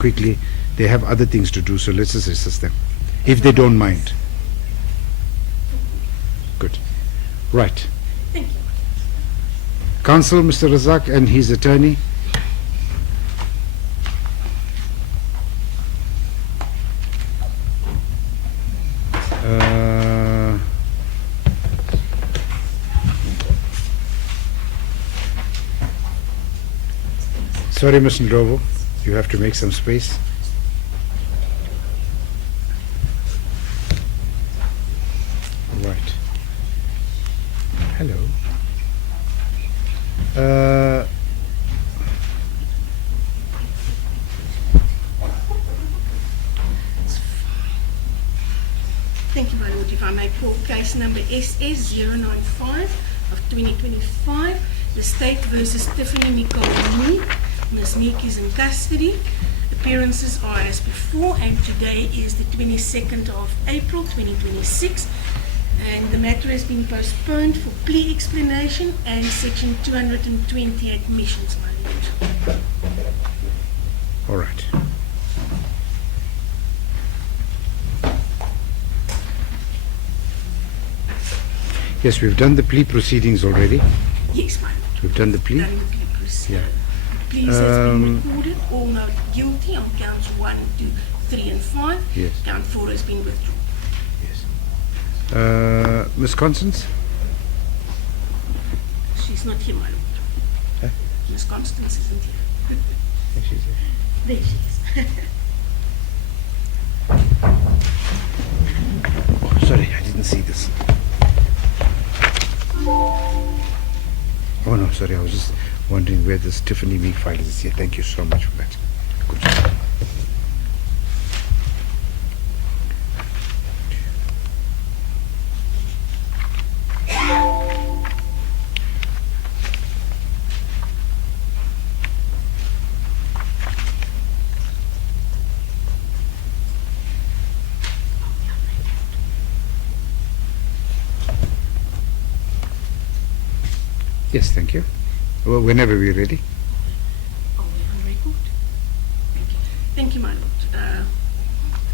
quickly. They have other things to do, so let's just assist them, if they don't mind. Good. Right. Thank you. Counsel, Mr. Razak and his attorney. Sorry, Mr. Ndlovu, you have to make some space. Right. Hello. Thank you, my lord. If I may call case number SS095 of 2025, the State versus Tiffany Meek Pleads. Ms. Meek is in custody. Appearances are as before, and today is the 22nd of April 2026. And the matter has been postponed for plea explanation and section 220 admissions, my lord. All right. Yes, we've done the plea proceedings already. Yes, my lord. We've done the plea. Done the plea proceedings. Yeah. Pleas has been recorded, all not guilty on counts 1, 2, 3 and 5. Yes. Count 4 has been withdrawn. Yes. Ms. Constance? She's not here, my lord. Huh? Miss Constance isn't here. There she is. There she is. Oh, sorry, I didn't see this. Oh no, sorry, I was just wondering where this Tiffany Meek file is. Yeah, thank you so much for that. Good. Yes, thank you. Well, whenever we're ready. Oh, we're on record. Thank you. Thank you, my lord.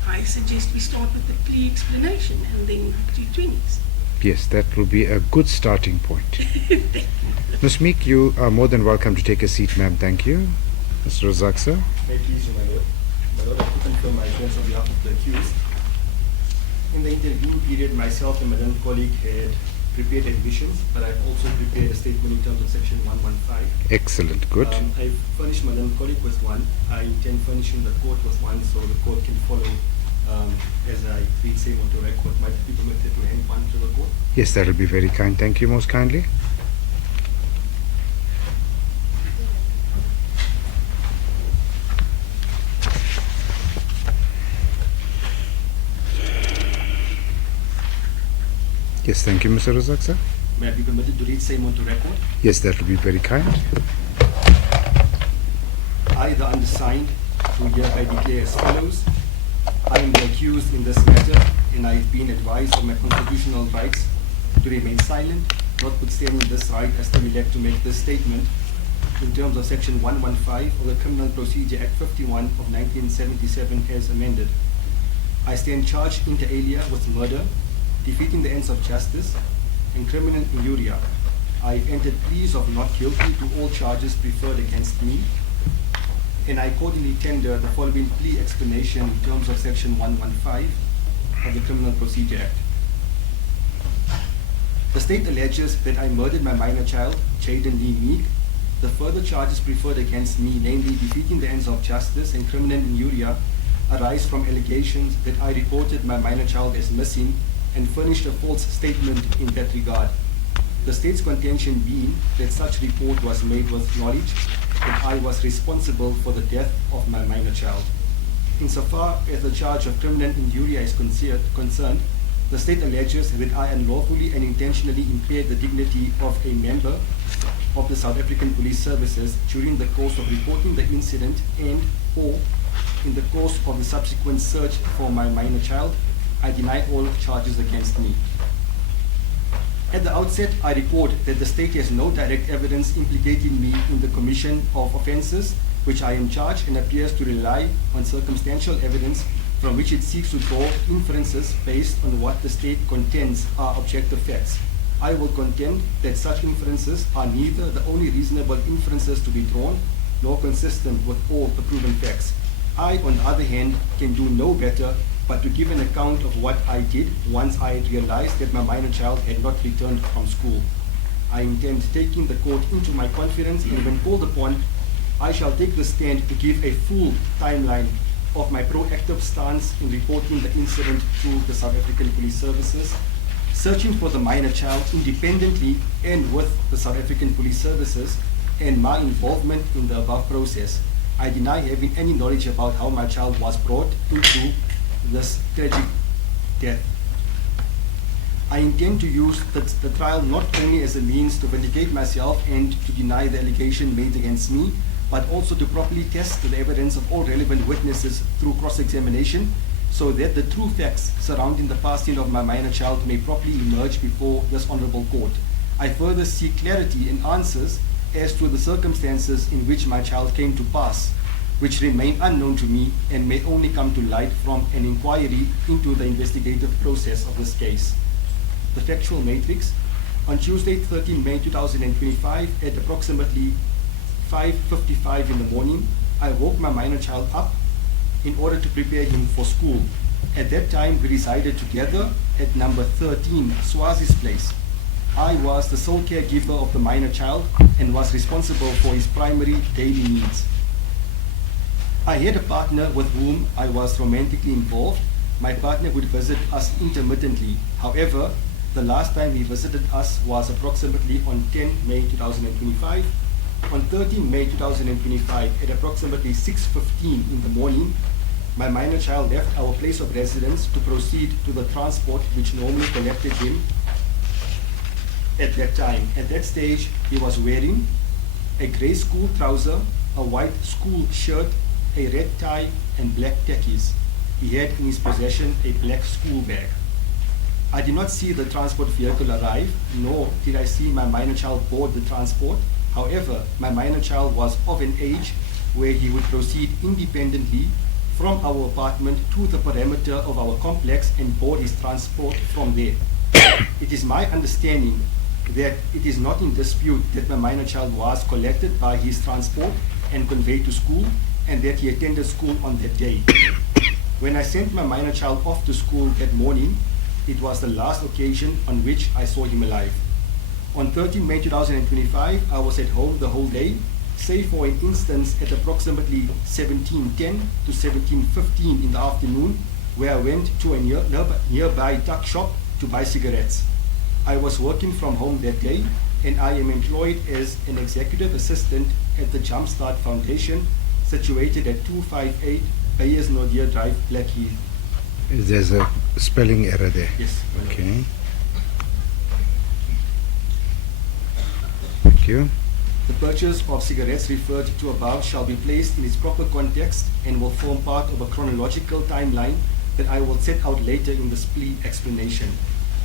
I suggest we start with the plea explanation and then 220s. Yes, that will be a good starting point. Thank you. Ms. Meek, you are more than welcome to take a seat, ma'am. Thank you. Mr. Razak, sir. Thank you, my lord. My lord, I have to confirm my appearance on behalf of the accused. In the interview period, myself and my then colleague had prepared admissions, but I've also prepared a statement in terms of section 115. Excellent, good. I've furnished my then colleague with one. I intend furnishing the court with one so the court can follow as I read same onto record. Might it be permitted to hand one to the court? Yes, that will be very kind. Thank you most kindly. Yes, thank you, Mr. Razak, sir. May I be permitted to read same onto record? Yes, that will be very kind. I, the undersigned, do hereby declare as follows. I am the accused in this matter, and I have been advised of my constitutional rights to remain silent, notwithstanding this right I still elect to make this statement in terms of section 115 of the Criminal Procedure Act 51 of 1977 as amended. I stand charged inter alia with murder, defeating the ends of justice, and criminal injuria. I have entered pleas of not guilty to all charges preferred against me, and I accordingly tender the following plea explanation in terms of section 115 of the Criminal Procedure Act. The state alleges that I murdered my minor child, Jayden-Lee Meek. The further charges preferred against me, namely defeating the ends of justice and criminal injuria, arise from allegations that I reported my minor child as missing and furnished a false statement in that regard. The state's contention being that such report was made with knowledge that I was responsible for the death of my minor child. Insofar as the charge of criminal injuria is concerned, the state alleges that I unlawfully and intentionally impaired the dignity of a member of the South African Police Services during the course of reporting the incident and or in the course of the subsequent search for my minor child. I deny all charges against me. At the outset, I report that the state has no direct evidence implicating me in the commission of offences which I am charged and appears to rely on circumstantial evidence from which it seeks to draw inferences based on what the state contends are objective facts. I will contend that such inferences are neither the only reasonable inferences to be drawn nor consistent with all the proven facts. I, on the other hand, can do no better but to give an account of what I did once I had realized that my minor child had not returned from school. I intend taking the court into my confidence, and when called upon, I shall take the stand to give a full timeline of my proactive stance in reporting the incident to the South African Police Services, searching for the minor child independently and with the South African Police Services, and my involvement in the above process. I deny having any knowledge about how my child was brought into this tragic death. I intend to use the trial not only as a means to vindicate myself and to deny the allegation made against me, but also to properly test the evidence of all relevant witnesses through cross-examination, so that the true facts surrounding the passing of my minor child may properly emerge before this honorable court. I further seek clarity and answers as to the circumstances in which my child came to pass, which remain unknown to me and may only come to light from an inquiry into the investigative process of this case. The factual matrix. On Tuesday, 13 May 2025, at approximately 5:55 in the morning, I woke my minor child up in order to prepare him for school. At that time, we resided together at number 13, Swazi's Place. I was the sole caregiver of the minor child and was responsible for his primary daily needs. I had a partner with whom I was romantically involved. My partner would visit us intermittently. However, the last time he visited us was approximately on 10 May 2025. On 13 May 2025, at approximately 6:15 in the morning, my minor child left our place of residence to proceed to the transport which normally collected him at that time. At that stage, he was wearing a gray school trouser, a white school shirt, a red tie, and black khakis. He had in his possession a black school bag. I did not see the transport vehicle arrive, nor did I see my minor child board the transport. However, my minor child was of an age where he would proceed independently from our apartment to the perimeter of our complex and board his transport from there. It is my understanding that it is not in dispute that my minor child was collected by his transport and conveyed to school, and that he attended school on that day. When I sent my minor child off to school that morning, it was the last occasion on which I saw him alive. On 13 May 2025, I was at home the whole day, save for an instance at approximately 17:10 to 17:15 in the afternoon, where I went to a nearby tuck shop to buy cigarettes. I was working from home that day, and I am employed as an executive assistant at the Jumpstart Foundation, situated at 258 𝐬𝐮𝐬𝐜𝐫𝐢 Drive, Blackheath. There's a spelling error there. Yes. Okay. Thank you. The purchase of cigarettes referred to above shall be placed in its proper context and will form part of a chronological timeline that I will set out later in this plea explanation.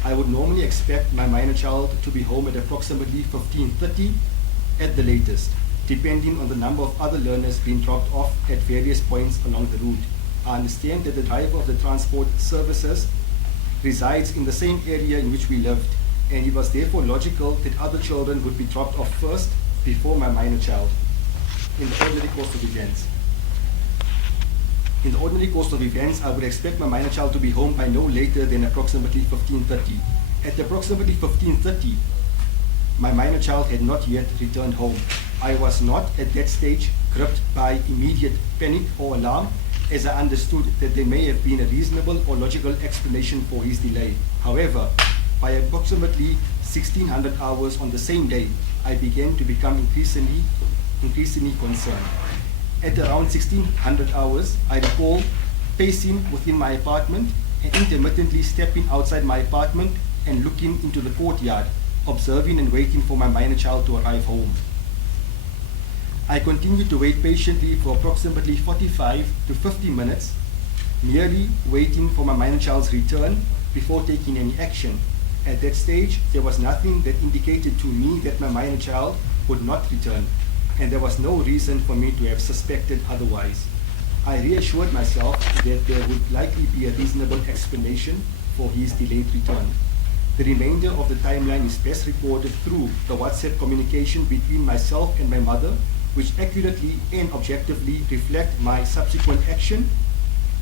I would normally expect my minor child to be home at approximately 15:30 at the latest, depending on the number of other learners being dropped off at various points along the route. I understand that the driver of the transport services resides in the same area in which we lived, and it was therefore logical that other children would be dropped off first before my minor child in the ordinary course of events. In the ordinary course of events, I would expect my minor child to be home by no later than approximately 15:30. At approximately 15:30, my minor child had not yet returned home. I was not at that stage gripped by immediate panic or alarm, as I understood that there may have been a reasonable or logical explanation for his delay. However, by approximately 1600 hours on the same day, I began to become increasingly concerned. At around 1600 hours, I recall pacing within my apartment and intermittently stepping outside my apartment and looking into the courtyard, observing and waiting for my minor child to arrive home. I continued to wait patiently for approximately 45 to 50 minutes, merely waiting for my minor child's return before taking any action. At that stage, there was nothing that indicated to me that my minor child would not return. and there was no reason for me to have suspected otherwise. I reassured myself that there would likely be a reasonable explanation for his delayed return. The remainder of the timeline is best reported through the WhatsApp communication between myself and my mother, which accurately and objectively reflect my subsequent action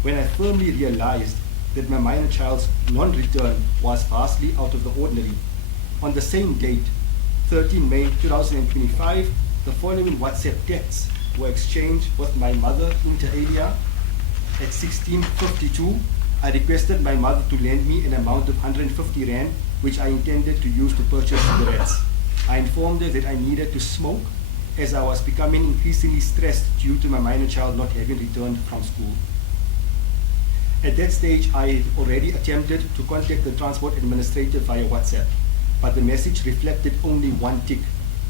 when I firmly realized that my minor child's non-return was vastly out of the ordinary. On the same date, 13 May 2025, the following WhatsApp texts were exchanged with my mother, inter alia. At 16:52, I requested my mother to lend me an amount of 150 Rand, which I intended to use to purchase cigarettes. I informed her that I needed to smoke as I was becoming increasingly stressed due to my minor child not having returned from school. At that stage, I had already attempted to contact the transport administrator via WhatsApp, but the message reflected only one tick.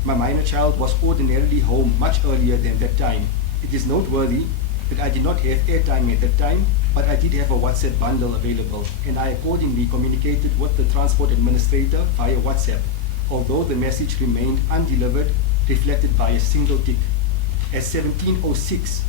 My minor child was ordinarily home much earlier than that time. It is noteworthy that I did not have airtime at that time, but I did have a WhatsApp bundle available, and I accordingly communicated with the transport administrator via WhatsApp, although the message remained undelivered, reflected by a single tick. At 17:06,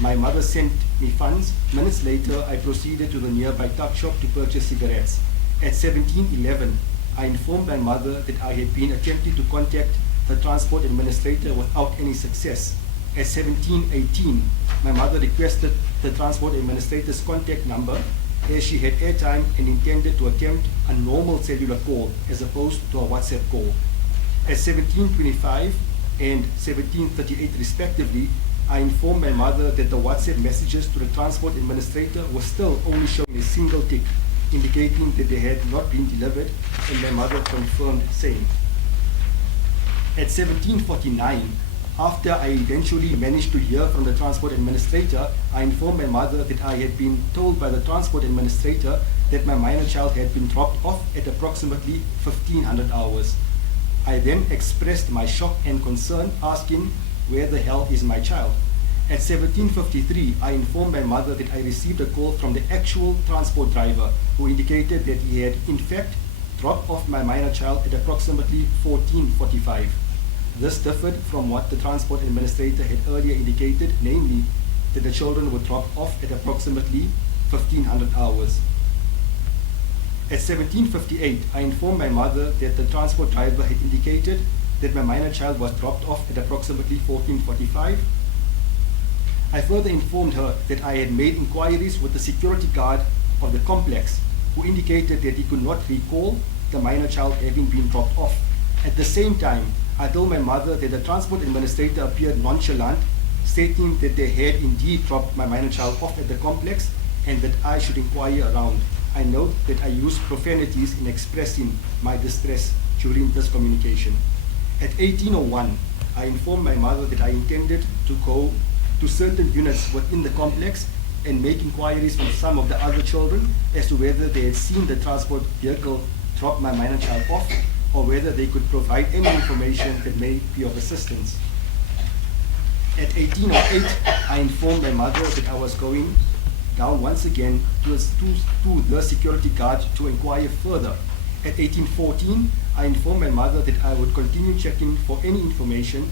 my mother sent me funds. Minutes later, I proceeded to the nearby tuck shop to purchase cigarettes. At 17:11, I informed my mother that I had been attempting to contact the transport administrator without any success. At 17:18, my mother requested the transport administrator's contact number as she had airtime and intended to attempt a normal cellular call as opposed to a WhatsApp call. At 17:25 and 17:38 respectively, I informed my mother that the WhatsApp messages to the transport administrator were still only showing a single tick, indicating that they had not been delivered, and my mother confirmed same. At 17:49, after I eventually managed to hear from the transport administrator, I informed my mother that I had been told by the transport administrator that my minor child had been dropped off at approximately 1500 hours. I then expressed my shock and concern, asking, "Where the hell is my child?" At 17:53, I informed my mother that I received a call from the actual transport driver, who indicated that he had in fact dropped off my minor child at approximately 14:45. This differed from what the transport administrator had earlier indicated, namely that the children were dropped off at approximately 1500 hours. At 17:58, I informed my mother that the transport driver had indicated that my minor child was dropped off at approximately 14:45. I further informed her that I had made inquiries with the security guard of the complex, who indicated that he could not recall the minor child having been dropped off. At the same time, I told my mother that the transport administrator appeared nonchalant, stating that they had indeed dropped my minor child off at the complex and that I should inquire around. I note that I used profanities in expressing my distress during this communication. At 18:01, I informed my mother that I intended to go to certain units within the complex and make inquiries from some of the other children as to whether they had seen the transport vehicle drop my minor child off, or whether they could provide any information that may be of assistance. At 18:08, I informed my mother that I was going down once again to the security guard to inquire further. At 18:14, I informed my mother that I would continue checking for any information,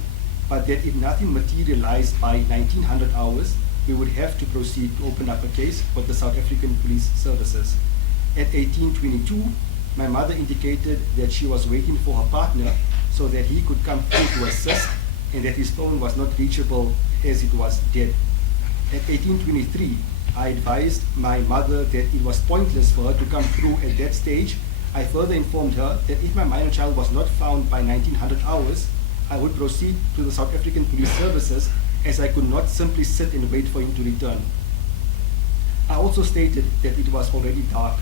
but that if nothing materialized by 1900 hours, we would have to proceed to open up a case with the South African Police Services. At 18:22, my mother indicated that she was waiting for her partner so that he could come through to assist, and that his phone was not reachable as it was dead. At 18:23, I advised my mother that it was pointless for her to come through at that stage. I further informed her that if my minor child was not found by 1900 hours, I would proceed to the South African Police Services, as I could not simply sit and wait for him to return. I also stated that it was already dark,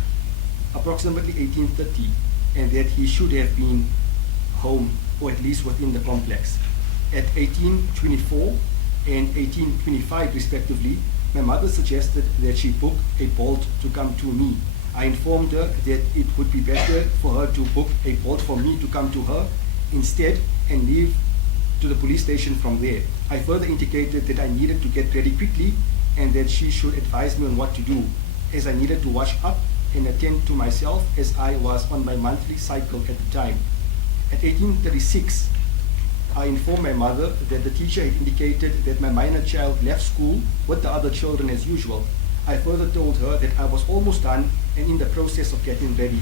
approximately 18:30, and that he should have been home, or at least within the complex. At 18:24 and 18:25 respectively, my mother suggested that she book a Bolt to come to me. I informed her that it would be better for her to book a Bolt for me to come to her instead and leave to the police station from there. I further indicated that I needed to get ready quickly and that she should advise me on what to do, as I needed to wash up and attend to myself, as I was on my monthly cycle at the time. At 18:36, I informed my mother that the teacher had indicated that my minor child left school with the other children as usual. I further told her that I was almost done and in the process of getting ready.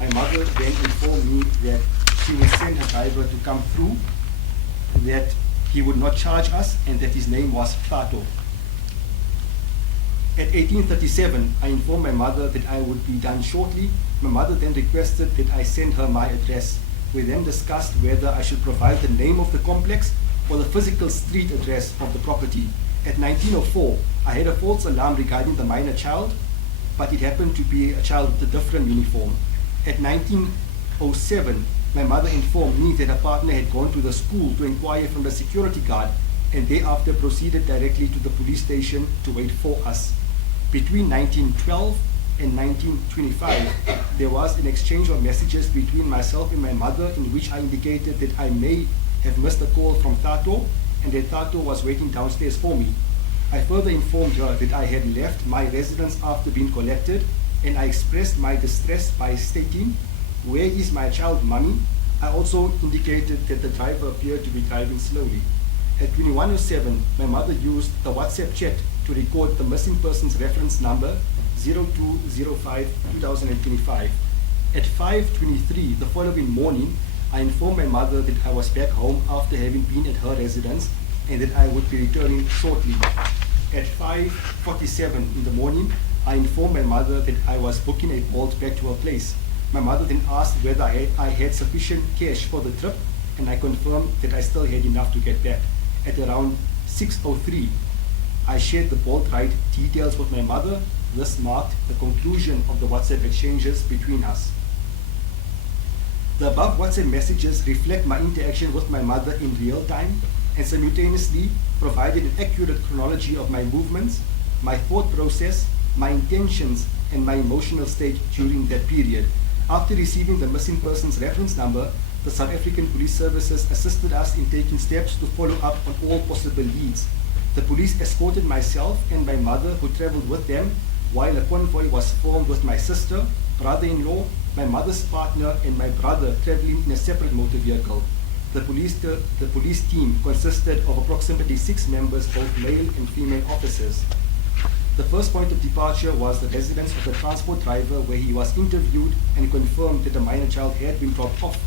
My mother then informed me that she would send her driver to come through, that he would not charge us, and that his name was Plato. At 18:37, I informed my mother that I would be done shortly. My mother then requested that I send her my address. We then discussed whether I should provide the name of the complex or the physical street address of the property. At 19:04, I had a false alarm regarding the minor child, but it happened to be a child with a different uniform. At 19:07, my mother informed me that her partner had gone to the school to inquire from the security guard, and thereafter proceeded directly to the police station to wait for us. Between 1912 and 1925, there was an exchange of messages between myself and my mother in which I indicated that I may have missed a call from Tato and that Tato was waiting downstairs for me. I further informed her that I had left my residence after being collected, and I expressed my distress by stating, "Where is my child, mommy?" I also indicated that the driver appeared to be driving slowly. At 21:07, my mother used the WhatsApp chat to record the missing person's reference number 0205-2025. At 5:23 the following morning, I informed my mother that I was back home after having been at her residence and that I would be returning shortly. At 5:47 in the morning, I informed my mother that I was booking a Bolt back to her place. My mother then asked whether I had sufficient cash for the trip, and I confirmed that I still had enough to get back. At around 6:03, I shared the Bolt ride details with my mother. This marked the conclusion of the WhatsApp exchanges between us. The above WhatsApp messages reflect my interaction with my mother in real time and simultaneously provided an accurate chronology of my movements, my thought process, my intentions, and my emotional state during that period. After receiving the missing person's reference number, the South African Police Services assisted us in taking steps to follow up on all possible leads. The police escorted myself and my mother, who traveled with them, while a convoy was formed with my sister, brother-in-law, my mother's partner, and my brother traveling in a separate motor vehicle. The police team consisted of approximately 6 members, both male and female officers. The first point of departure was the residence of the transport driver, where he was interviewed and confirmed that a minor child had been dropped off.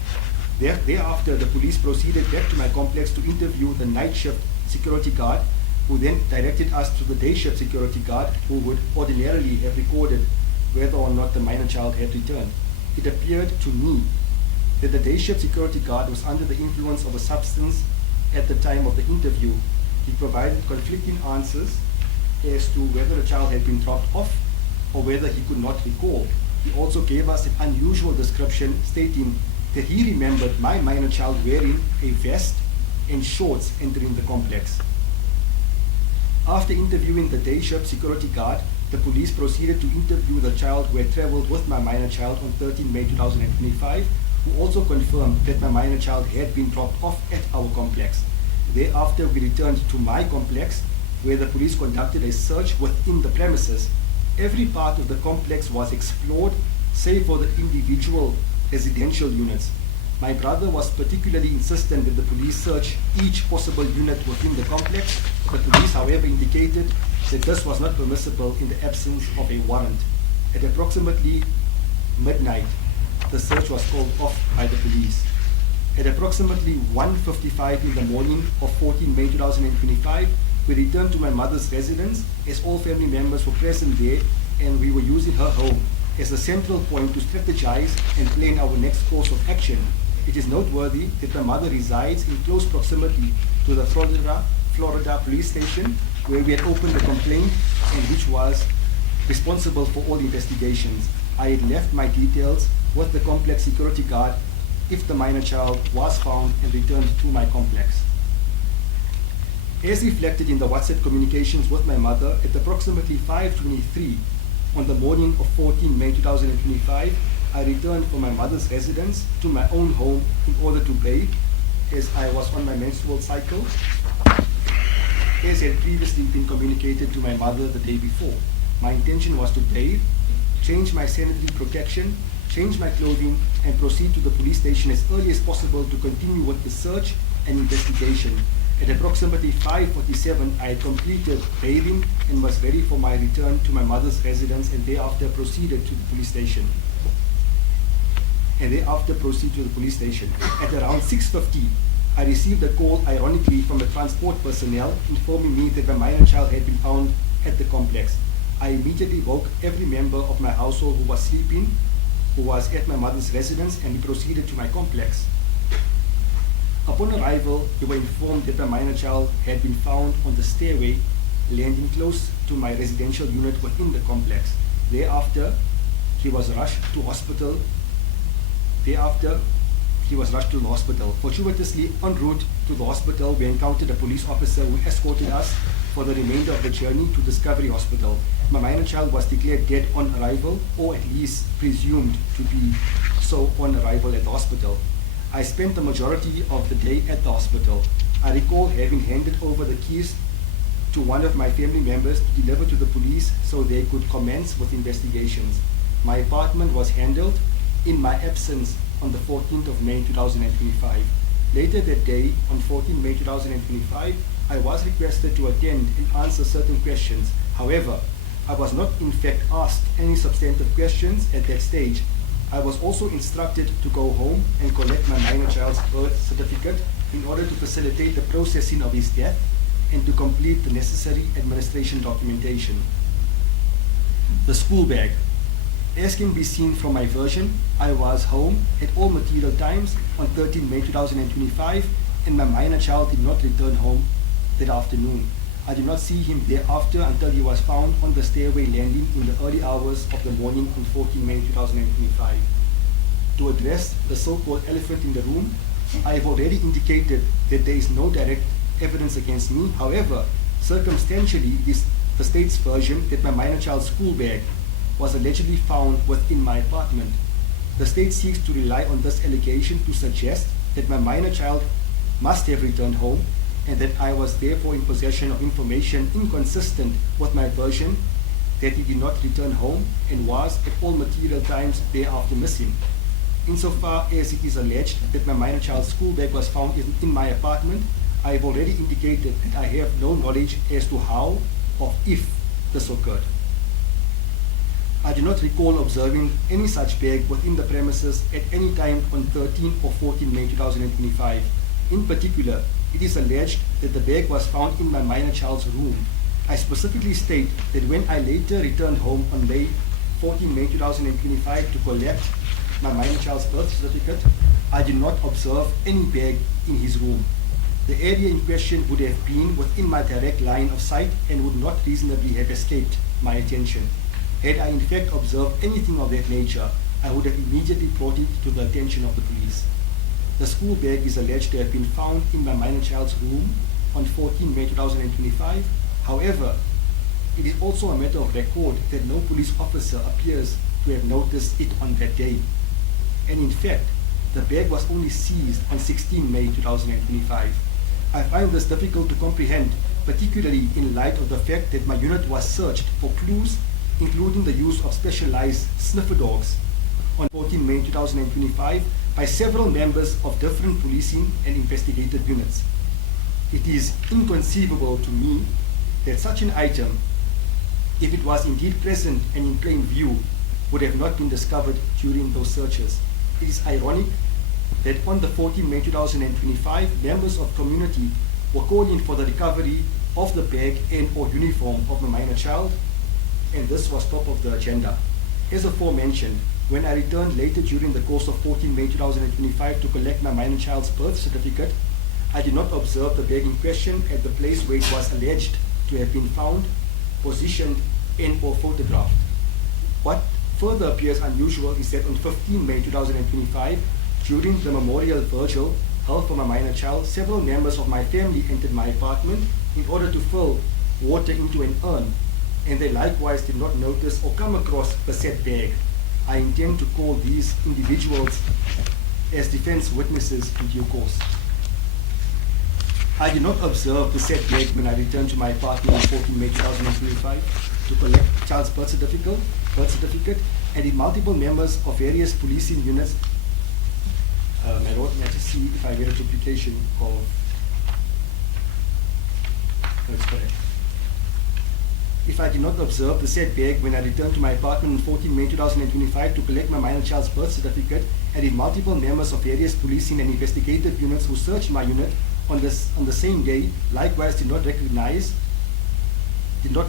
Thereafter, the police proceeded back to my complex to interview the night shift security guard, who then directed us to the day shift security guard, who would ordinarily have recorded whether or not the minor child had returned. It appeared to me that the day shift security guard was under the influence of a substance at the time of the interview. He provided conflicting answers as to whether the child had been dropped off or whether he could not recall. He also gave us an unusual description stating that he remembered my minor child wearing a vest and shorts entering the complex. After interviewing the day shift security guard, the police proceeded to interview the child who had traveled with my minor child on 13 May 2025, who also confirmed that my minor child had been dropped off at our complex. Thereafter, we returned to my complex, where the police conducted a search within the premises. Every part of the complex was explored, save for the individual residential units. My brother was particularly insistent that the police search each possible unit within the complex. The police, however, indicated that this was not permissible in the absence of a warrant. At approximately midnight, the search was called off by the police. At approximately 1:55 in the morning of 14 May 2025, we returned to my mother's residence, as all family members were present there, and we were using her home as a central point to strategize and plan our next course of action. It is noteworthy that my mother resides in close proximity to the Florida police station, where we had opened the complaint and which was responsible for all investigations. I had left my details with the complex security guard if the minor child was found and returned to my complex. As reflected in the WhatsApp communications with my mother, at approximately 5:23 on the morning of 14 May 2025, I returned from my mother's residence to my own home in order to bathe, as I was on my menstrual cycle, as had previously been communicated to my mother the day before. My intention was to bathe, change my sanitary protection, change my clothing, and proceed to the police station as early as possible to continue with the search an investigation. At approximately 5:47, I had completed bathing and was ready for my return to my mother's residence, and thereafter proceeded to the police station. At around 6:50, I received a call, ironically, from the transport personnel informing me that my minor child had been found at the complex. I immediately woke every member of my household who was sleeping, who was at my mother's residence, and we proceeded to my complex. Upon arrival, we were informed that my minor child had been found on the stairway landing close to my residential unit within the complex. Thereafter, he was rushed to hospital. Fortuitously, en route to the hospital, we encountered a police officer who escorted us for the remainder of the journey to Discovery Hospital. My minor child was declared dead on arrival, or at least presumed to be so on arrival at the hospital. I spent the majority of the day at the hospital. I recall having handed over the keys to one of my family members to deliver to the police so they could commence with investigations. My apartment was handled in my absence on the 14th of May 2025. Later that day, on 14 May 2025, I was requested to attend and answer certain questions. However, I was not in fact asked any substantive questions at that stage. I was also instructed to go home and collect my minor child's birth certificate in order to facilitate the processing of his death and to complete the necessary administration documentation. The school bag. As can be seen from my version, I was home at all material times on 13 May 2025, and my minor child did not return home that afternoon. I did not see him thereafter until he was found on the stairway landing in the early hours of the morning on 14 May 2025. To address the so-called elephant in the room, I have already indicated that there is no direct evidence against me. However, circumstantially, it is the state's version that my minor child's school bag was allegedly found within my apartment. The state seeks to rely on this allegation to suggest that my minor child must have returned home and that I was therefore in possession of information inconsistent with my version that he did not return home and was at all material times thereafter missing. Insofar as it is alleged that my minor child's school bag was found in my apartment, I have already indicated that I have no knowledge as to how or if this occurred. I do not recall observing any such bag within the premises at any time on 13 or 14 May 2025. In particular, it is alleged that the bag was found in my minor child's room. I specifically state that when I later returned home on 14 May 2025 to collect my minor child's birth certificate, I did not observe any bag in his room. The area in question would have been within my direct line of sight and would not reasonably have escaped my attention. Had I in fact observed anything of that nature, I would have immediately brought it to the attention of the police. The school bag is alleged to have been found in my minor child's room on 14 May 2025. However, it is also a matter of record that no police officer appears to have noticed it on that day. And in fact, the bag was only seized on 16 May 2025. I find this difficult to comprehend, particularly in light of the fact that my unit was searched for clues, including the use of specialized sniffer dogs on 14 May 2025 by several members of different policing and investigative units. It is inconceivable to me that such an item, if it was indeed present and in plain view, would have not been discovered during those searches. It is ironic that on the 14 May 2025, members of community were called in for the recovery of the bag and or uniform of the minor child, and this was top of the agenda. As aforementioned, when I returned later during the course of 14 May 2025 to collect my minor child's birth certificate, I did not observe the bag in question at the place where it was alleged to have been found, positioned, and or photographed. What further appears unusual is that on 15 May 2025, during the memorial vigil held for my minor child, several members of my family entered my apartment in order to fill water into an urn, and they likewise did not notice or come across the said bag. I intend to call these individuals as defense witnesses in due course. I did not observe the said bag when I returned to my apartment on 14 May 2025 to collect child's birth certificate, and the multiple members of various policing units My Lord, may I just see if I get a duplication of... That's correct. If I did not observe the said bag when I returned to my apartment on 14 May 2025 to collect my minor child's birth certificate, and if multiple members of various policing and investigative units who searched my unit on the same day likewise did not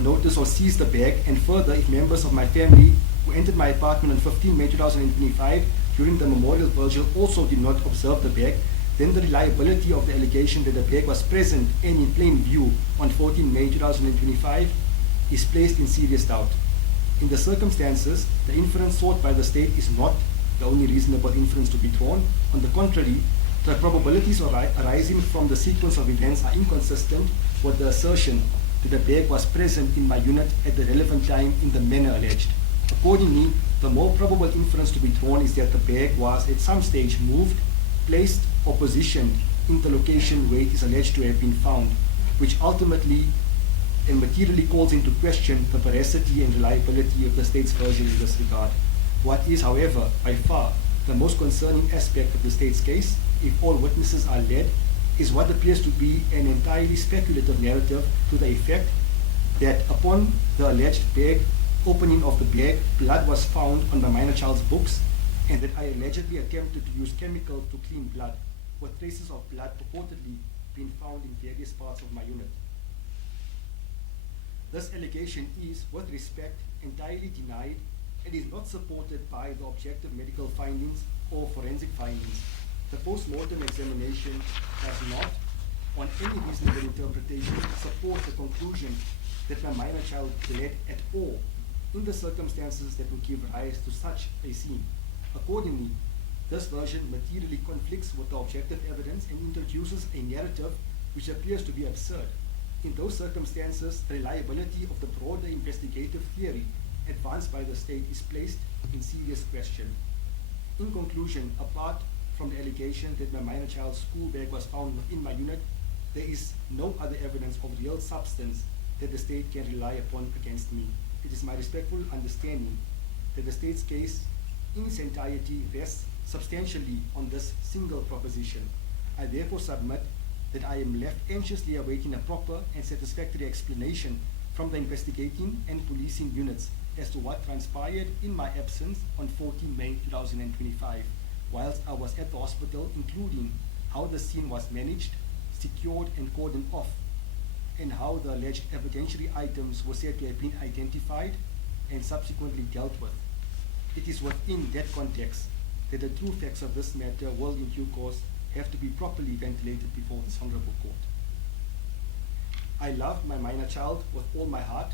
notice or seize the bag, and further, if members of my family who entered my apartment on 15 May 2025 during the memorial vigil also did not observe the bag, then the reliability of the allegation that the bag was present and in plain view on 14 May 2025 is placed in serious doubt. In the circumstances, the inference sought by the state is not the only reasonable inference to be drawn. On the contrary, the probabilities arising from the sequence of events are inconsistent with the assertion that the bag was present in my unit at the relevant time in the manner alleged. Accordingly, the more probable inference to be drawn is that the bag was at some stage moved, placed, or positioned in the location where it is alleged to have been found, which ultimately and materially calls into question the veracity and reliability of the state's version in this regard. What is, however, by far the most concerning aspect of the state's case, if all witnesses are led, is what appears to be an entirely speculative narrative to the effect that upon the alleged opening of the bag, blood was found on my minor child's books, and that I allegedly attempted to use chemicals to clean blood, with traces of blood purportedly being found in various parts of my unit. This allegation is, with respect, entirely denied and is not supported by the objective medical findings or forensic findings. The post-mortem examination does not, on any reasonable interpretation, support the conclusion that my minor child bled at all in the circumstances that would give rise to such a scene. Accordingly, this version materially conflicts with the objective evidence and introduces a narrative which appears to be absurd. In those circumstances, the reliability of the broader investigative theory advanced by the state is placed in serious question. In conclusion, apart from the allegation that my minor child's school bag was found within my unit, there is no other evidence of real substance that the state can rely upon against me. It is my respectful understanding that the state's case in its entirety rests substantially on this single proposition. I therefore submit that I am left anxiously awaiting a proper and satisfactory explanation from the investigating and policing units as to what transpired in my absence on 14 May 2025, whilst I was at the hospital, including how the scene was managed, secured and cordoned off, and how the alleged evidentiary items were said to have been identified and subsequently dealt with. It is within that context that the true facts of this matter will in due course have to be properly ventilated before this honorable court. I love my minor child with all my heart,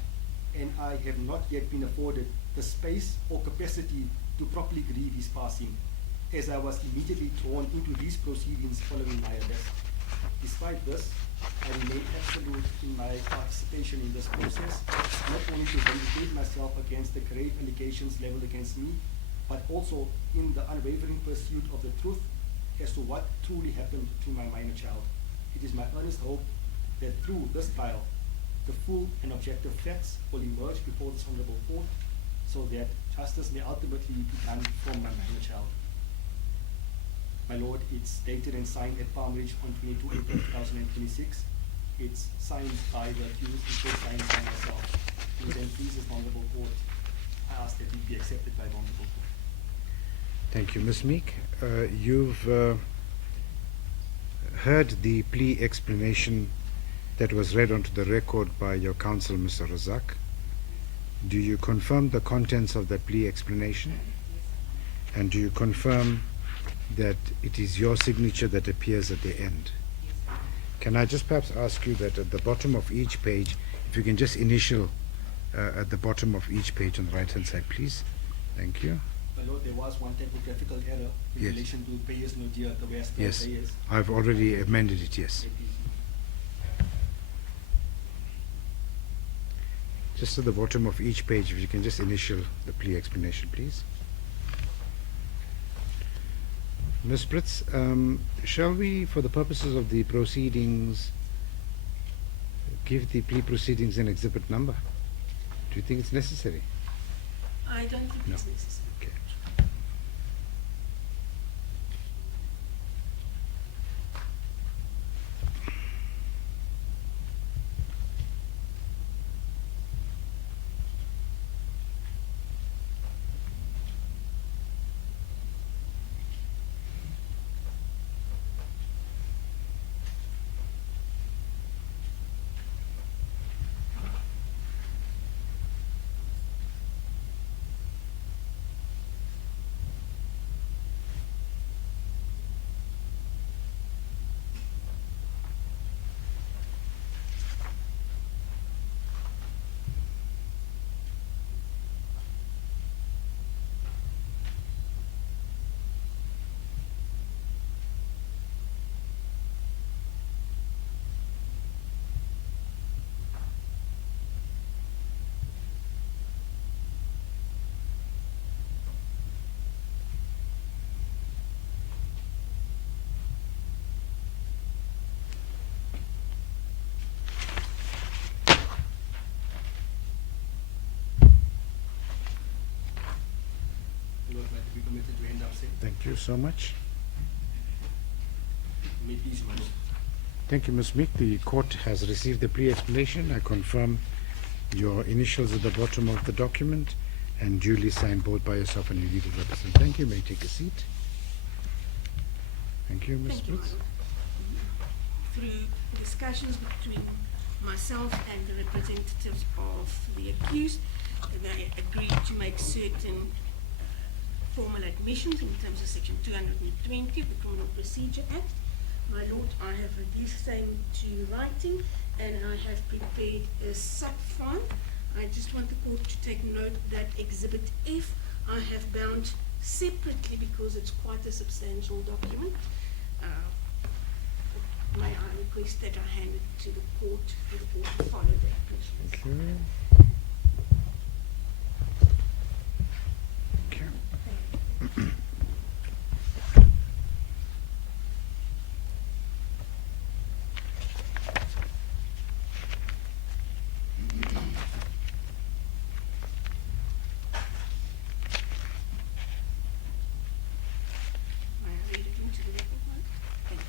and I have not yet been afforded the space or capacity to properly grieve his passing, as I was immediately drawn into these proceedings following my arrest. Despite this, I remain absolute in my participation in this process, not only to vindicate myself against the grave allegations leveled against me, but also in the unwavering pursuit of the truth as to what truly happened to my minor child. It is my earnest hope that through this trial, the full and objective facts will emerge before this honorable court, so that justice may ultimately be done for my minor child. My Lord, it's dated and signed at Palm Ridge on 22 April 2026. It's signed by the accused and co-signed by myself. And then please, this honorable court, I ask that it be accepted by the honorable court. Thank you, Ms. Meek. You've heard the plea explanation that was read onto the record by your counsel, Mr. Razak. Do you confirm the contents of that plea explanation? And do you confirm that it is your signature that appears at the end? Can I just perhaps ask you that at the bottom of each page, if you can just initial at the bottom of each page on the right hand side, please. Thank you. My Lord, there was one typographical error in Yes. relation to payers no dear, the way I spelled Yes, payers. I've already amended it, yes. Just at the bottom of each page, if you can just initial the plea explanation, please. Ms. Spritz, shall we, for the purposes of the proceedings, give the plea proceedings an exhibit number? Do you think it's necessary? I don't think No. it's necessary. Okay. permitted to end up saying. Thank you so much. May please, Your Honor. Thank you, Ms. Meek. The court has received the plea explanation. I confirm your initials at the bottom of the document and duly signed both by yourself and your legal representative. Thank you. May you take a seat. Thank you, Ms. Thank you, Meek. Madam. Through discussions between myself and the representatives of the accused, they agreed to make certain formal admissions in terms of Section 220 of the Criminal Procedure Act. My Lord, I have reduced them to writing and I have prepared a sub-file. I just want the court to take note that Exhibit F I have bound separately because it's quite a substantial document. May I request that I hand it to the court for the court to follow that, please? Thank you. Thank you. May I read it into the record, Madam? Thank you.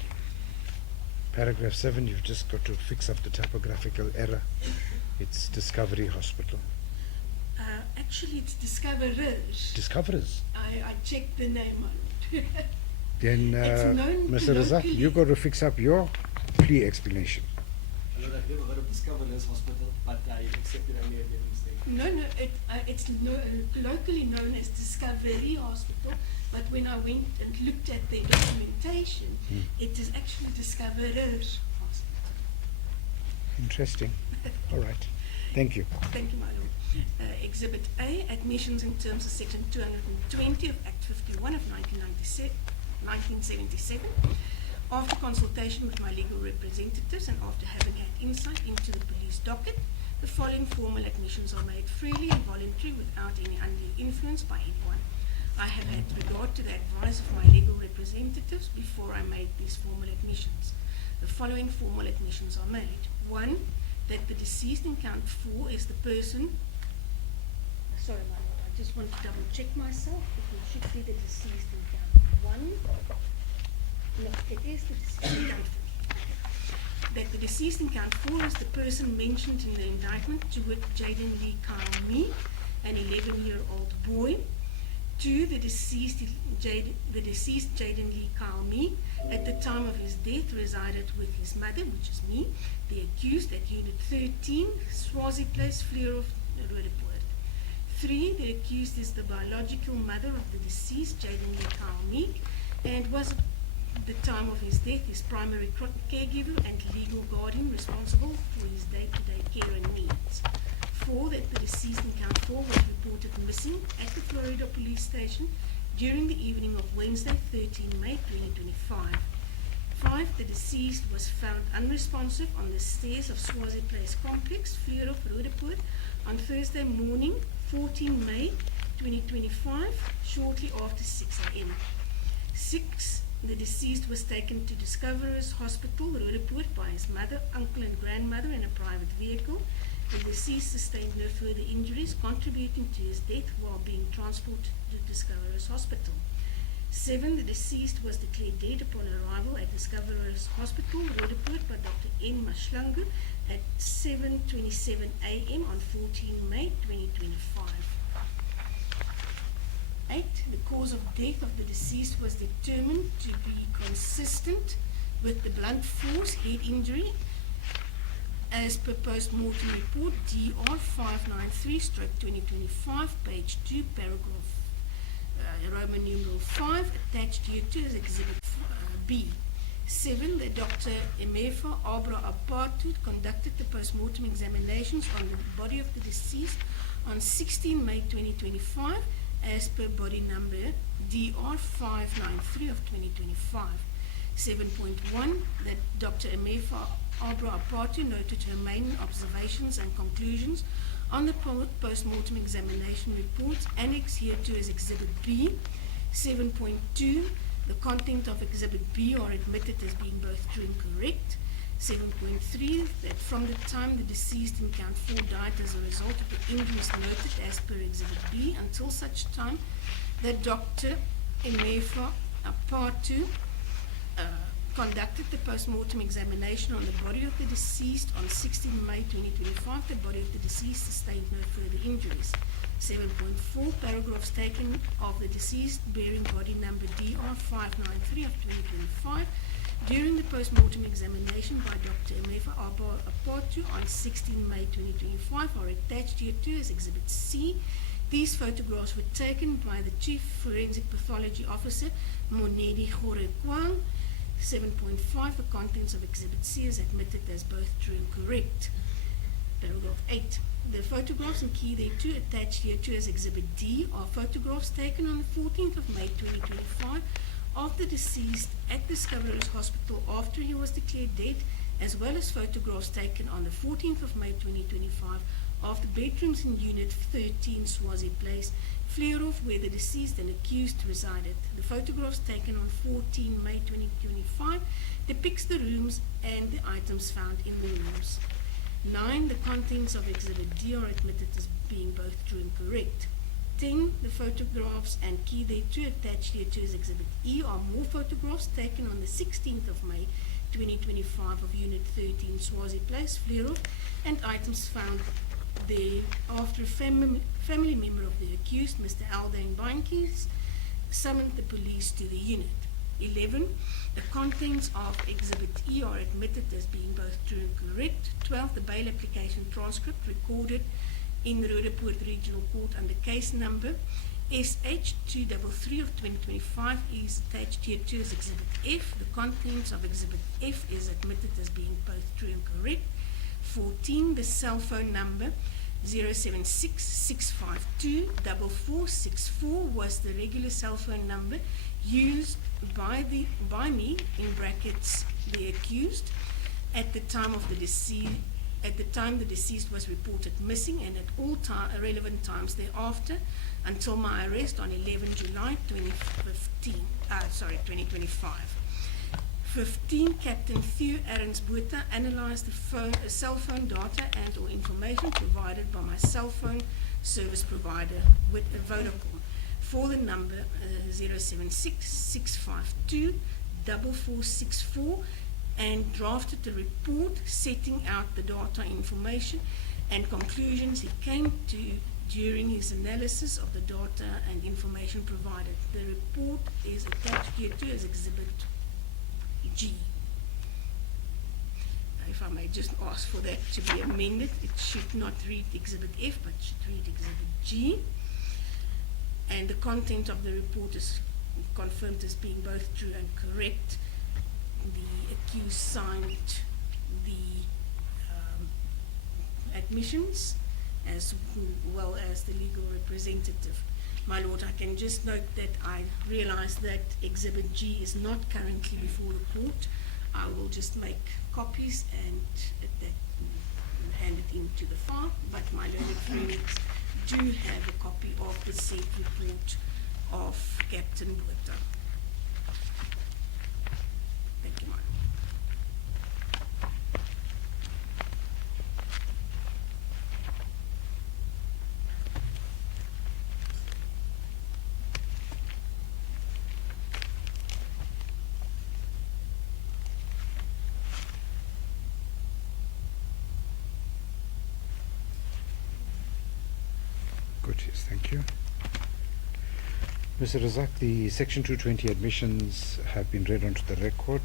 Paragraph 7, you've just got to fix up the typographical error. It's Discovery Hospital. Actually, it's Discoverers. Discoverers. I checked the name on it. Then, It's known Mr. Razak, locally. you've got to fix up your plea explanation. My Lord, I've never heard of Discoverers Hospital, but I accept that I may have made a mistake. No, it's locally known as Discovery Hospital, but when I went and looked at their documentation, it is actually Discoverers Hospital. Interesting. All right. Thank you. Thank you, my Lord. Exhibit A, admissions in terms of Section 220 of Act 51 of 1977. After consultation with my legal representatives and after having had insight into the police docket, the following formal admissions are made freely and voluntary without any undue influence by anyone. I have had regard to the advice of my legal representatives before I made these formal admissions. The following formal admissions are made. 1, that the deceased in count 4 is the person. Sorry, my Lord, I just want to double check myself. It should be the deceased in count 1. No, it is the deceased in count 4. That the deceased in count 4 is the person mentioned in the indictment, to wit Jayden-Lee, an 11-year-old boy. 2, the deceased Jayden-Lee, at the time of his death resided with his mother, which is me, the accused, at Unit 13, 𝐟𝐨𝐫𝐿𝐫 Place, Fleurhof, Roodepoort. 3, the accused is the biological mother of the deceased, Jayden-Lee, and was at the time of his death his primary caregiver and legal guardian responsible for his day-to-day care and needs. 4, that the deceased in count 4 was reported missing at the Florida police station during the evening of Wednesday, 13 May 2025. 5, the deceased was found unresponsive on the stairs of 𝐟𝐨𝐫𝐿𝐫 Place complex, Fleurhof, Roodepoort, on Thursday morning, 14 May 2025, shortly after 6 a.m. 6, the deceased was taken to Discoverers Hospital, Roodepoort, by his mother, uncle, and grandmother in a private vehicle. The deceased sustained no further injuries, contributing to his death while being transported to Discoverers Hospital. 7, the deceased was declared dead upon arrival at Discoverers Hospital, Roodepoort, by Dr. 𝐬𝐮𝐬𝐫𝐿𝐫 at 7:27 a.m. on 14 May 2025. 8, the cause of death of the deceased was determined to be consistent with the blunt force head injury as per post-mortem report DR 593/2025, page 2, paragraph Roman numeral 5, attached here to as Exhibit B. 7, that Dr. 𝐬𝐮𝐬𝐫𝐷𝐸𝐿𝐫 conducted the post-mortem examinations on the body of the deceased on 16 May 2025 as per body number DR 593 of 2025. 7.1, that Dr. 𝐬𝐻𝐸𝐫𝐷𝐸𝐿𝐫 noted her main observations and conclusions on the post-mortem examination reports annexed hereto as Exhibit B. 7.2, the content of Exhibit B are admitted as being both true and correct. 7.3, that from the time the deceased in count 4 died as a result of the injuries noted as per Exhibit B until such time that Dr. 𝐬𝐻𝐫𝐞𝐿, Part 2, conducted the post-mortem examination on the body of the deceased on 16 May 2025. The body of the deceased sustained no further injuries. 7.4, paragraphs taken of the deceased bearing body number DR593 of 2025 during the post-mortem examination by Dr. 𝐬𝐻𝐫𝐿, Part 2, on 16 May 2025 are attached here too as Exhibit C. These photographs were taken by the Chief Forensic Pathology Officer, Monedi Gore-Kwang. 7.5, the contents of Exhibit C is admitted as both true and correct. Paragraph 8. The photographs and key thereto attached here too as Exhibit D are photographs taken on the 14th of May 2025 of the deceased at Discovery Hospital after he was declared dead, as well as photographs taken on the 14th of May 2025 of the bedrooms in Unit 13, Swazi Place, Vleerhof, where the deceased and accused resided. The photographs taken on 14 May 2025 depicts the rooms and the items found in the rooms. 9. The contents of Exhibit D are admitted as being both true and correct. 10. The photographs and key thereto attached here to as Exhibit E are more photographs taken on the 16th of May 2025 of Unit 13, Swazi Place, Vleerhof, and items found there after a family member of the accused, Mr. 𝐬𝐮𝐫𝐿, summoned the police to the unit. 11. The contents of Exhibit E are admitted as being both true and correct. 12. The bail application transcript recorded in Roodepoort Regional Court under case number SH233 of 2025 is attached here too as Exhibit F. The contents of Exhibit F is admitted as being both true and correct. 14. The cell phone number 076-652-4464 was the regular cell phone number used by me, in brackets, the accused, at the time of the deceased. At the time the deceased was reported missing, and at all relevant times thereafter, until my arrest on 11 July 2025. 15. Captain 𝐬𝐻𝐫𝐿 analyzed the cell phone data and or information provided by my cell phone service provider with Vodacom for the number 076-652-4464 and drafted the report setting out the data information and conclusions he came to during his analysis of the data and information provided. The report is attached here too as Exhibit G. If I may just ask for that to be amended, it should not read Exhibit F, but should read Exhibit G. And the content of the report is confirmed as being both true and correct. The accused signed the admissions as well as the legal representative. My Lord, I can just note that I realize that Exhibit G is not currently before the court. I will just make copies and hand it into the file, but my learned friends do have a copy of the said report of Captain Botha. Thank you, my Lord. Good, yes, thank you. Mr. Razak, the Section 220 admissions have been read onto the record.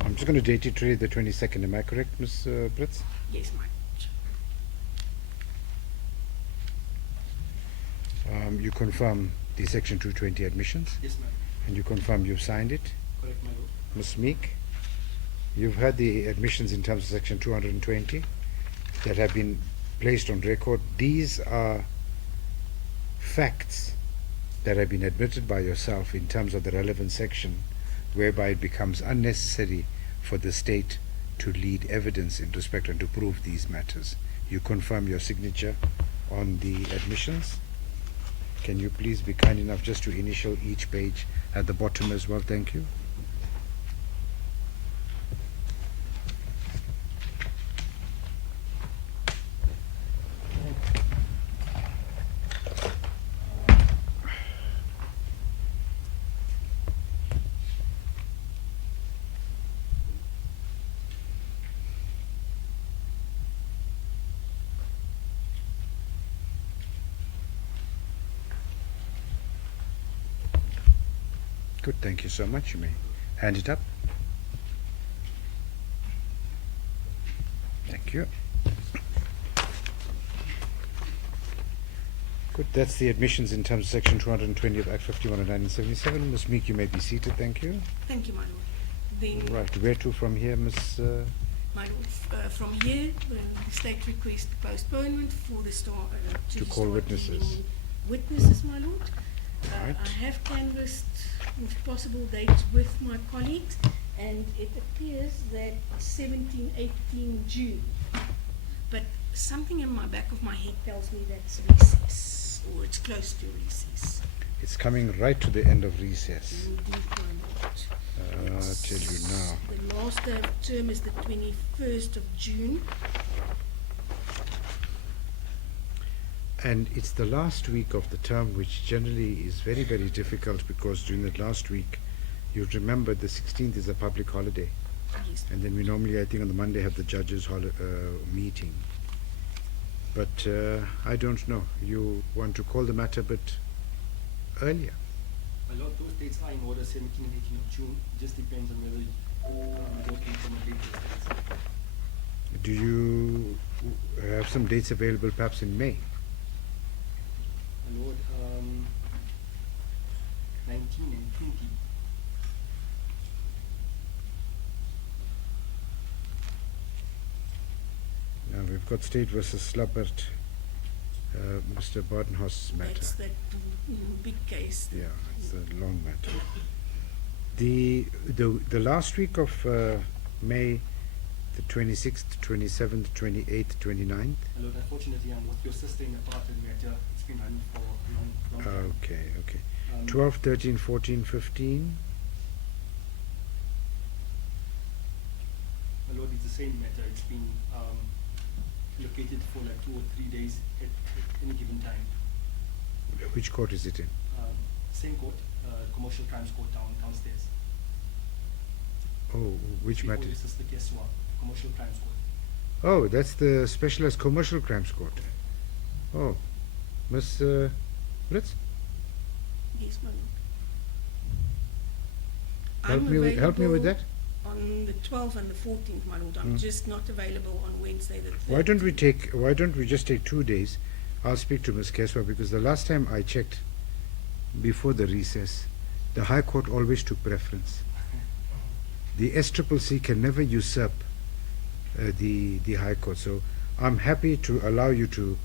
I'm just going to date it today, the 22nd. Am I correct, Ms. Blitz? Yes, my Lord. You confirm the Section 220 admissions, Yes, ma'am. and you confirm you've signed it. Correct, my lord. Ms. Meek, you've heard the admissions in terms of Section 220 that have been placed on record. These are facts that have been admitted by yourself in terms of the relevant section, whereby it becomes unnecessary for the state to lead evidence in respect and to prove these matters. You confirm your signature on the admissions. Can you please be kind enough just to initial each page at the bottom as well? Thank you. Good, thank you so much. You may hand it up. Thank you. Good, that's the admissions in terms of Section 220 of Act 51 of 1977. Ms. Meek, you may be seated. Thank you. Thank you, my lord. Then, Right, where to from here, Ms. my lord, from here, the state requests postponement for the To call start witnesses. dealing Witnesses, my lord. Right. I have canvassed with possible dates with my colleagues, and it appears that 17, 18 June. But something in my back of my head tells me that's recess, or it's close to recess. It's coming right to the end of recess. Indeed, my lord. I'll tell you now. The last day of term is the 21st of June. And it's the last week of the term, which generally is very, very difficult, because during that last week, you remember the 16th is a public holiday. Yes. And then we normally, I think, on the Monday have the judges' meeting. But I don't know. You want to call the matter a bit earlier? My lord, those dates are in order, 17 and 18 of June. It just depends on whether those can accommodate those dates. Do you have some dates available perhaps in May? My lord, 19 and 20. Now we've got State versus Slabbert, Mr. Badenhorst's matter. That's that big case. Yeah, it's a long matter. The last week of May, the 26th, 27th, 28th, 29th. My lord, unfortunately, I'm with your sister in a part of the matter. It's been running for a long time. Okay. Um, 12, 13, 14, 15. My lord, it's the same matter. It's been located for like 2 or 3 days at any given time. Which court is it in? Same court, commercial crimes court downstairs. Oh, which matter? This is the 𝐾𝐨𝐧'𝐭, commercial crimes court. Oh, that's the Specialized Commercial Crimes Court. Oh, Miss Blitz? Yes, my Help lord. me with that. On the 12th and the 14th, my lord. I'm just not available on Wednesday the 13th. Why don't we just take 2 days? I'll speak to Ms. 𝐾𝐨𝐴, because the last time I checked before the recess, the High Court always took preference. The 𝐬𝐿𝐵𝐿 can never usurp the High Court. So I'm happy to allow you to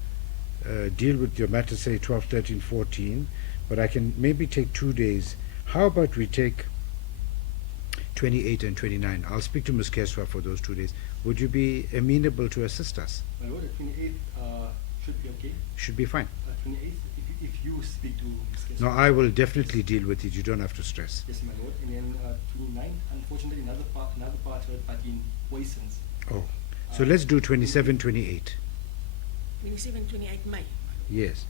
deal with your matter, say 12, 13, 14, but I can maybe take 2 days. How about we take 28 and 29? I'll speak to Ms. 𝐾𝐨𝐴 for those 2 days. Would you be amenable to assist us? My lord, the 28th should be okay. Should be fine. 28th, if you speak to Ms. 𝐾𝐶. No, I will definitely deal with it. You don't have to stress. Yes, my lord. And then 29th, unfortunately, another part heard party in 𝐬𝐮𝐬𝐽. Oh, so let's do 27, 28. 27, 28 May. Yes.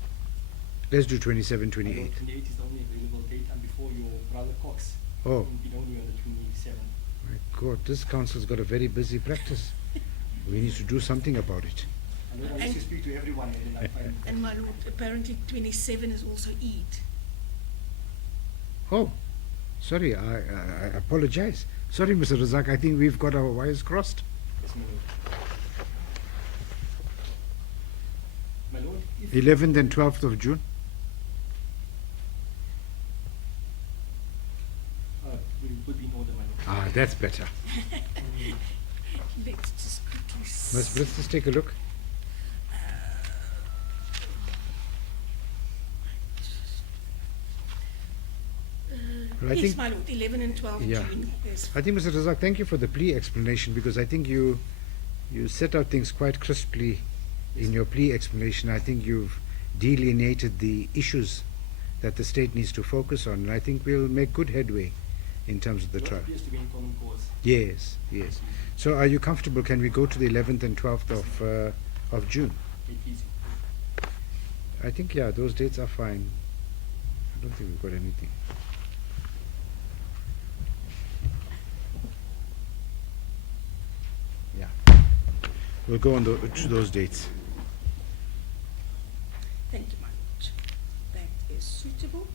Let's do 27, My 28. lord, 28th is the only available date, and before your brother Cox Oh, in Benoni on the 27th. my God, this council's got a very busy practice. We need to do something about it. And then I used to speak to everyone, and then I find And my lord, apparently 27 is also Eid. Oh, sorry, I apologize. Sorry, Mr. Razak, I think we've got our wires crossed. yes, my lord. My lord, if 11th and 12th of June. would be in order, my lord. Ah, that's better. Let's just quickly Ms. Blitz, just take a look. Well, I yes, think- my lord, 11 and 12 Yeah. June. Yes. I think, Mr. Razak, thank you for the plea explanation, because I think you set out things quite crisply in your plea explanation. I think you've delineated the issues that the state needs to focus on, and I think we'll make good headway in terms of the What trial. appears to be in common cause. Yes. So are you comfortable? Can we go to the 11th and 12th of June? Take it easy. I think, yeah, those dates are fine. I don't think we've got anything. Yeah. We'll go on to those dates. Thank you, my lord. That is suitable.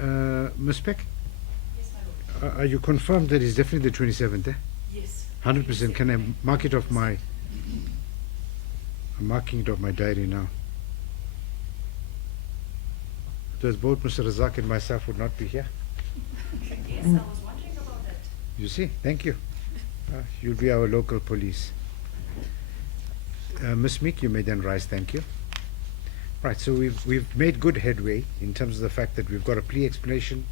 Ms. Peck, are you confirmed that it's definitely the 27th? Yes. 100%. Can I mark it off my... I'm marking it off my diary now. Because both Mr. Razak and myself would not be here. Yes, I was wondering about that. You see, thank you. You'll be our local police. Ms. Meek, you may then rise. Thank you. Right, so we've made good headway in terms of the fact that we've got a plea explanation.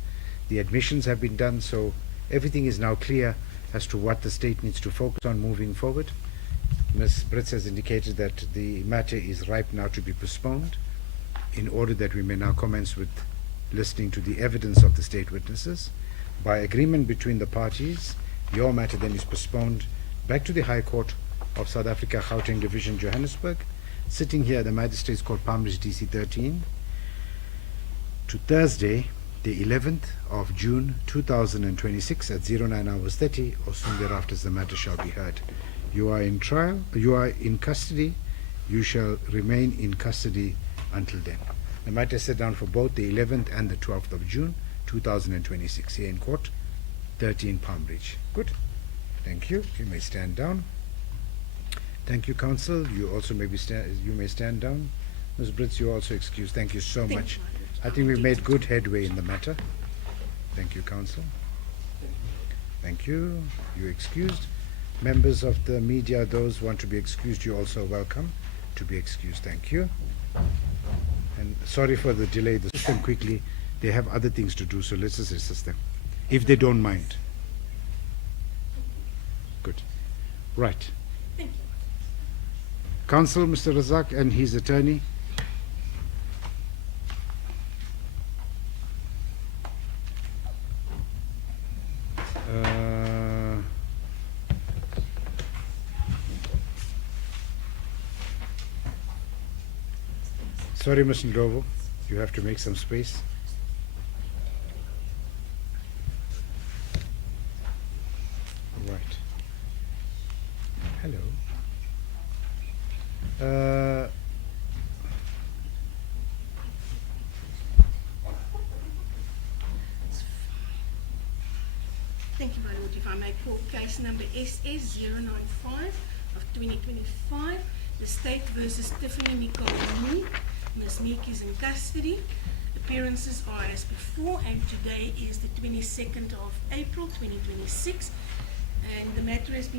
The admissions have been done, so everything is now clear as to what the state needs to focus on moving forward. Ms. Brits has indicated that the matter is ripe now to be postponed in order that we may now commence with listening to the evidence of the state witnesses. By agreement between the parties, your matter then is postponed back to the High Court of South Africa, Gauteng Division, Johannesburg, sitting here at the Magistrates Court, Palmridge, DC 13, to Thursday, the 11th of June 2026 at 09:30 or soon thereafter as the matter shall be heard. You are in trial, you are in custody, you shall remain in custody until then. The matter is set down for both the 11th and the 12th of June 2026 here in court 13 Palmridge. Good. Thank you. You may stand down. Thank you, counsel. You also may you may stand down. Ms. Brits, you are also excused. Thank you so Thank much. you. I think we've made good headway in the matter. Thank you, counsel. Thank you. You're excused. Members of the media, those who want to be excused, you're also welcome to be excused. Thank you. And sorry for the delay. The system quickly. They have other things to do, so let's just assist them, if they don't mind. Good. Right. Thank you. Counsel, Mr. Razak and his attorney. Sorry, Mr. Ndlovu, you have to make some space. Right. Hello. Thank you, Madam. If I may call case number SS095 of 2025, the State versus Tiffany Meek Pleads. Ms. Meek is in custody. Appearances are as before, and today is the 22nd of April 2026, and the matter has been